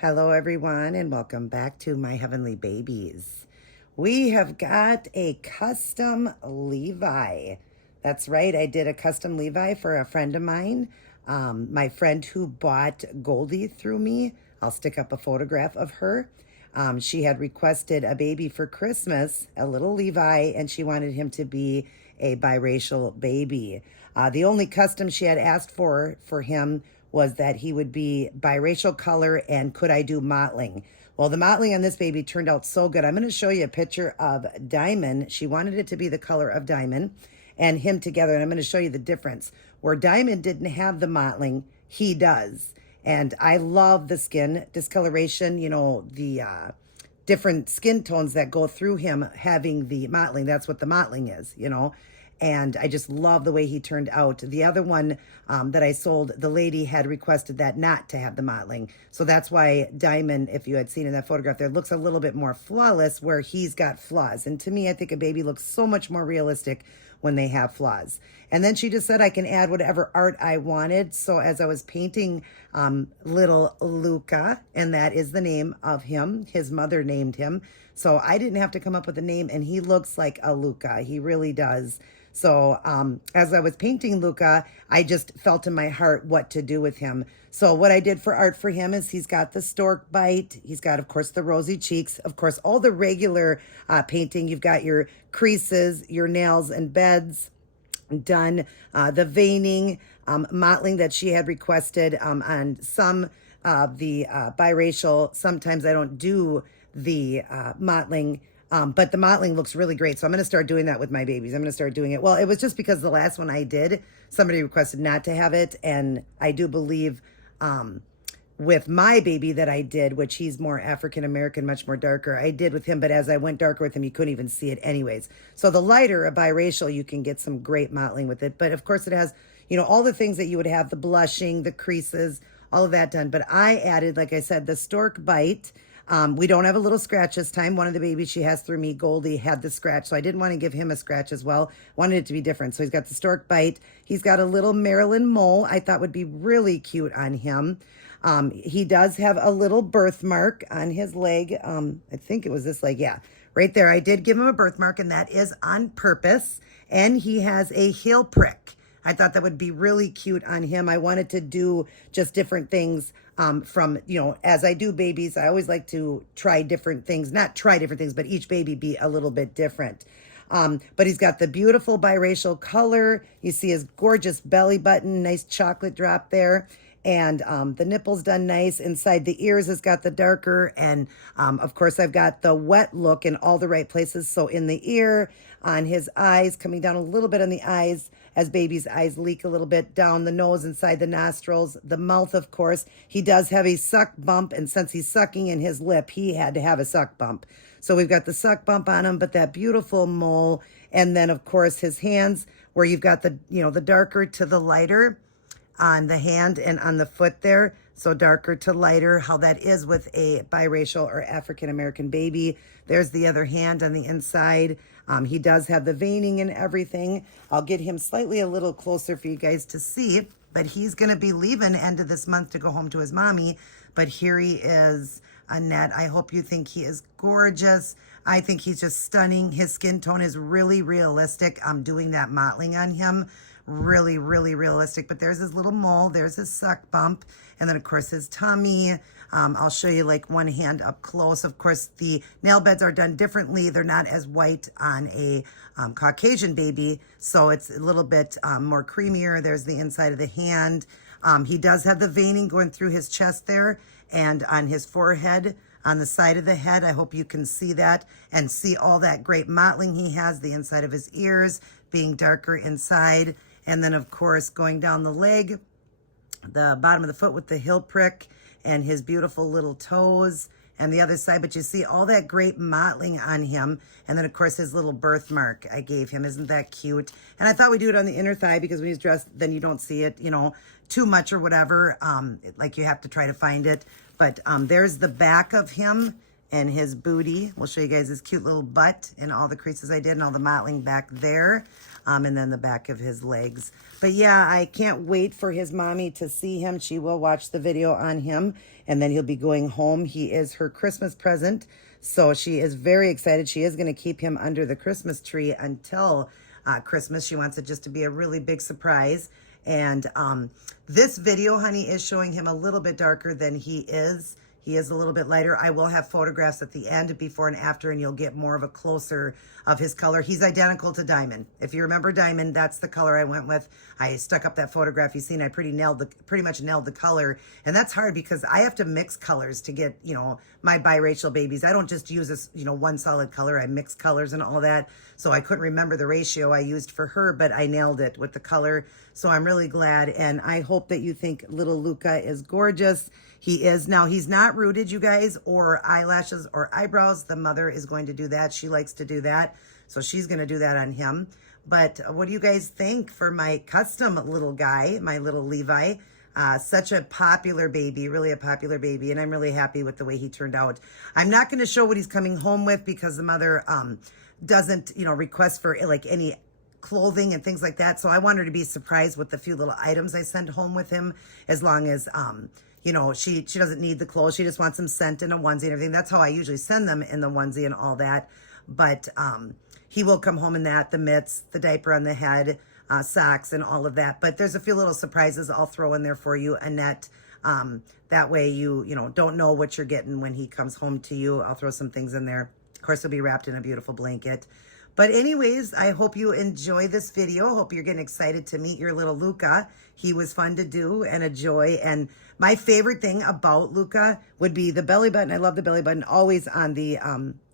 Hello, everyone, and welcome back to my heavenly babies. We have got a custom Levi. That's right, I did a custom Levi for a friend of mine. My friend who bought Goldie through me. I'll stick up a photograph of her. She had requested a baby for Christmas, a little Levi, and she wanted him to be a biracial baby. The only custom she had asked for him was that he would be biracial color and could I do mottling. Well, the mottling on this baby turned out so good. I'm going to show you a picture of Diamond. She wanted it to be the color of Diamond and him together, and I'm going to show you the difference. Where Diamond didn't have the mottling, he does. And I love the skin discoloration, the different skin tones that go through him having the mottling. That's what the mottling is. And I just love the way he turned out. The other one that I sold, the lady had requested that not to have the mottling. So that's why Diamond, if you had seen in that photograph there, looks a little bit more flawless where he's got flaws. And to me, I think a baby looks so much more realistic when they have flaws. And then she just said I can add whatever art I wanted. So as I was painting little Luca, and that is the name of him, his mother named him. So I didn't have to come up with a name, and he looks like a Luca. He really does. So as I was painting Luca, I just felt in my heart what to do with him. So what I did for art for him is he's got the stork bite. He's got, of course, the rosy cheeks. Of course, all the regular painting. You've got your creases, your nails and beds done. The veining, mottling that she had requested on some of the biracial. Sometimes I don't do the mottling. But the mottling looks really great. So I'm going to start doing that with my babies. I'm going to start doing it. Well, it was just because the last one I did, somebody requested not to have it. And I do believe with my baby that I did, which he's more African-American, much more darker, I did with him. But as I went darker with him, you couldn't even see it anyways. So the lighter, a biracial, you can get some great mottling with it. But of course it has, all the things that you would have, the blushing, the creases, all of that done. But I added, like I said, the stork bite. We don't have a little scratch this time. One of the babies she has through me, Goldie, had the scratch. So I didn't want to give him a scratch as well. Wanted it to be different. So he's got the stork bite. He's got a little Maryland mole I thought would be really cute on him. He does have a little birthmark on his leg. I think it was this leg. Yeah, right there. I did give him a birthmark, and that is on purpose. And he has a heel prick. I thought that would be really cute on him. I wanted to do just different things from, as I do babies, I always like to try different things, not try different things, but each baby be a little bit different. But he's got the beautiful biracial color. You see his gorgeous belly button, nice chocolate drop there. And the nipples done nice. Inside the ears has got the darker. And of course, I've got the wet look in all the right places. So in the ear, on his eyes, coming down a little bit on the eyes as baby's eyes leak a little bit, down the nose, inside the nostrils, the mouth, of course. He does have a suck bump. And since he's sucking in his lip, he had to have a suck bump. So we've got the suck bump on him, but that beautiful mole. And then, of course, his hands, where you've got the, the darker to the lighter on the hand and on the foot there. So darker to lighter, how that is with a biracial or African-American baby. There's the other hand on the inside. He does have the veining and everything. I'll get him slightly a little closer for you guys to see, but he's going to be leaving end of this month to go home to his mommy. But here he is, Annette. I hope you think he is gorgeous. I think he's just stunning. His skin tone is really realistic. I'm doing that mottling on him. Really, really realistic. But there's his little mole. There's his suck bump. And then, of course, his tummy. I'll show you like one hand up close. Of course, the nail beds are done differently. They're not as white on a Caucasian baby. So it's a little bit more creamier. There's the inside of the hand. He does have the veining going through his chest there and on his forehead. On the side of the head, I hope you can see that and see all that great mottling he has. The inside of his ears being darker inside. And then, of course, going down the leg, the bottom of the foot with the heel prick and his beautiful little toes and the other side. But you see all that great mottling on him. And then, of course, his little birthmark I gave him. Isn't that cute? And I thought we'd do it on the inner thigh because when he's dressed, then you don't see it, too much or whatever. Like you have to try to find it. But there's the back of him. and his booty. We'll show you guys his cute little butt and all the creases I did and all the mottling back there. And then the back of his legs. But yeah, I can't wait for his mommy to see him. She will watch the video on him, and then he'll be going home. He is her Christmas present, so she is very excited. She is going to keep him under the Christmas tree until Christmas. She wants it just to be a really big surprise. And this video, honey, is showing him a little bit darker than he is. He is a little bit lighter. I will have photographs at the end, before and after, and you'll get more of a closer of his color. He's identical to Diamond. If you remember Diamond, that's the color I went with. I stuck up that photograph you seen. I pretty much nailed the color. And that's hard because I have to mix colors to get, you know, my biracial babies. I don't just use this, you know, one solid color. I mix colors and all that. So I couldn't remember the ratio I used for her, but I nailed it with the color. So I'm really glad. And I hope that you think little Luca is gorgeous. He is. Now, he's not rooted, you guys, or eyelashes or eyebrows. The mother is going to do that. She likes to do that. So she's going to do that on him. But what do you guys think for my custom little guy, my little Levi? Such a popular baby, really a popular baby. And I'm really happy with the way he turned out. I'm not going to show what he's coming home with because the mother doesn't, you know, request for like any clothing and things like that. So I want her to be surprised with the few little items I sent home with him, as long as you know, she doesn't need the clothes. She just wants them sent in a onesie and everything. That's how I usually send them, in the onesie and all that. But he will come home in that, the mitts, the diaper on the head, socks and all of that. But there's a few little surprises I'll throw in there for you, Annette. That way you know, don't know what you're getting when he comes home to you. I'll throw some things in there. Of course, he'll be wrapped in a beautiful blanket. But anyways, I hope you enjoy this video. Hope you're getting excited to meet your little Luca. He was fun to do and a joy. And my favorite thing about Luca would be the belly button. I love the belly button, always on the,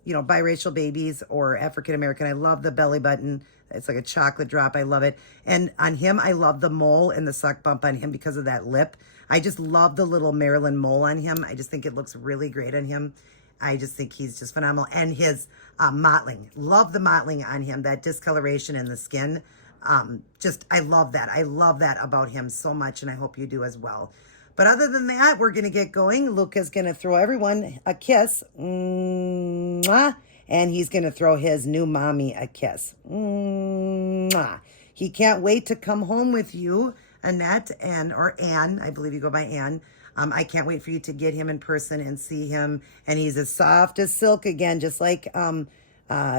you know, biracial babies or African-American. I love the belly button. It's like a chocolate drop. I love it. And on him, I love the mole and the suck bump on him because of that lip. I just love the little Maryland mole on him. I just think it looks really great on him. I just think he's just phenomenal. And his mottling. Love the mottling on him, that discoloration in the skin. I love that. I love that about him so much, and I hope you do as well. But other than that, we're going to get going. Luca's going to throw everyone a kiss. Mwah. And he's going to throw his new mommy a kiss. Mwah. He can't wait to come home with you, Annette, or Ann. I believe you go by Ann. I can't wait for you to get him in person and see him. And he's as soft as silk again, just like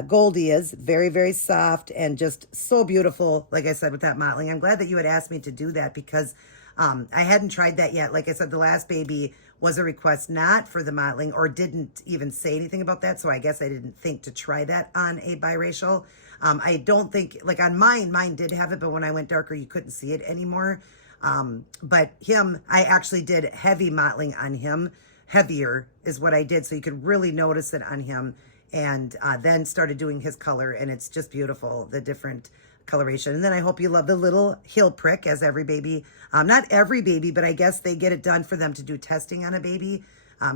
Goldie is. Very, very soft and just so beautiful, like I said, with that mottling. I'm glad that you had asked me to do that because I hadn't tried that yet. Like I said, the last baby was a request not for the mottling, or didn't even say anything about that. So I guess I didn't think to try that on a biracial. I don't think, like on mine did have it, but when I went darker, you couldn't see it anymore. But him, I actually did heavy mottling on him. Heavier is what I did, so you could really notice it on him. And then started doing his color, and it's just beautiful, the different coloration. And then I hope you love the little heel prick, as every baby, not every baby, but I guess they get it done for them to do testing on a baby.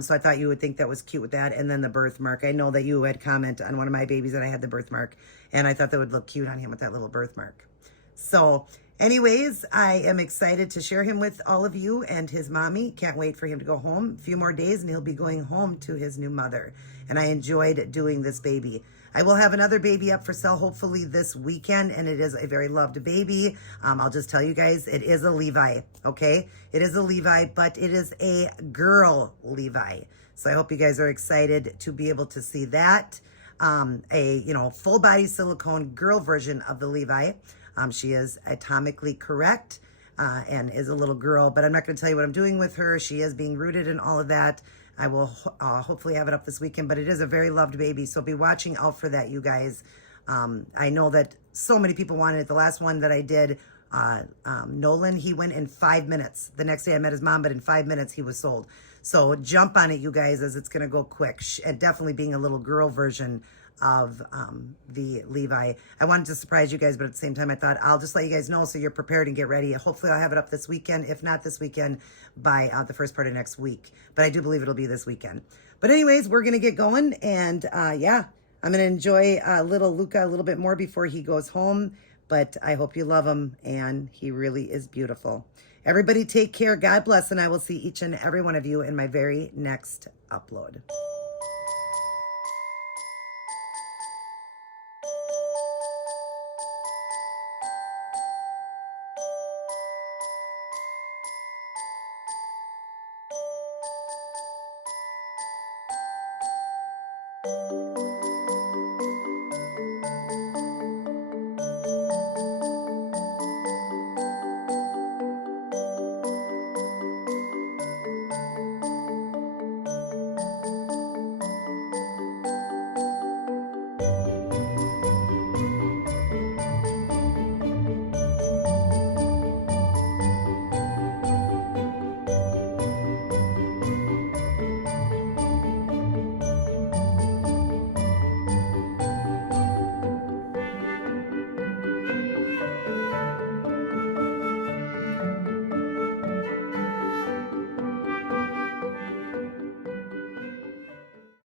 So I thought you would think that was cute with that. And then the birthmark. I know that you had commented on one of my babies that I had the birthmark, and I thought that would look cute on him with that little birthmark. So anyways, I am excited to share him with all of you and his mommy. Can't wait for him to go home. A few more days and he'll be going home to his new mother. And I enjoyed doing this baby. I will have another baby up for sale hopefully this weekend, and it is a very loved baby. I'll just tell you guys, it is a Levi, okay? It is a Levi, but it is a girl Levi. So I hope you guys are excited to be able to see that. Full body silicone girl version of the Levi. She is atomically correct and is a little girl, but I'm not going to tell you what I'm doing with her. She is being rooted and all of that. I will hopefully have it up this weekend, but it is a very loved baby, so be watching out for that, you guys. I know that so many people wanted it. The last one that I did, Nolan, he went in 5 minutes. The next day I met his mom, but in 5 minutes he was sold. So jump on it, you guys, as it's going to go quick. And definitely being a little girl version of the Levi. I wanted to surprise you guys, but at the same time I thought I'll just let you guys know so you're prepared and get ready. Hopefully I'll have it up this weekend, if not this weekend, by the first part of next week. But I do believe it'll be this weekend. But anyways, we're going to get going, and yeah, I'm going to enjoy little Luca a little bit more before he goes home. But I hope you love him, and he really is beautiful. Everybody take care. God bless, and I will see each and every one of you in my very next upload.